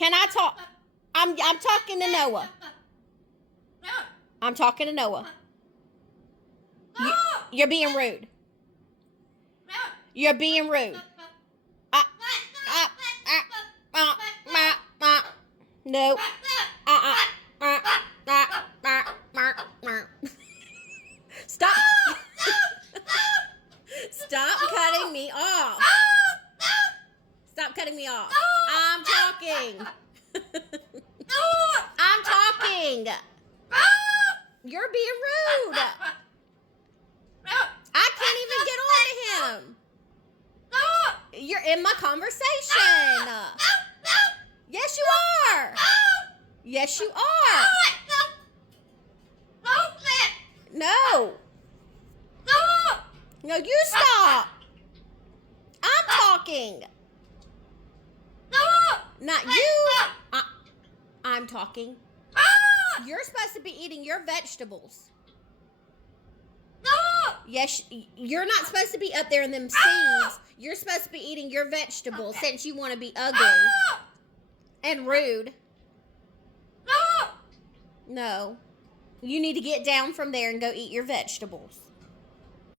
Can I talk? I'm talking to Noah. I'm talking to Noah. You're being rude. You're being rude. No. Stop. Stop cutting me off. Stop cutting me off. I'm talking. I'm talking. You're being rude. I can't even get on to him. You're in my conversation. Yes, you are. Yes, you are. No. No, you stop. I'm talking. Not you. I'm talking. You're supposed to be eating your vegetables. Yes, you're not supposed to be up there in them seeds. You're supposed to be eating your vegetables since you want to be ugly and rude. No. You need to get down from there and go eat your vegetables.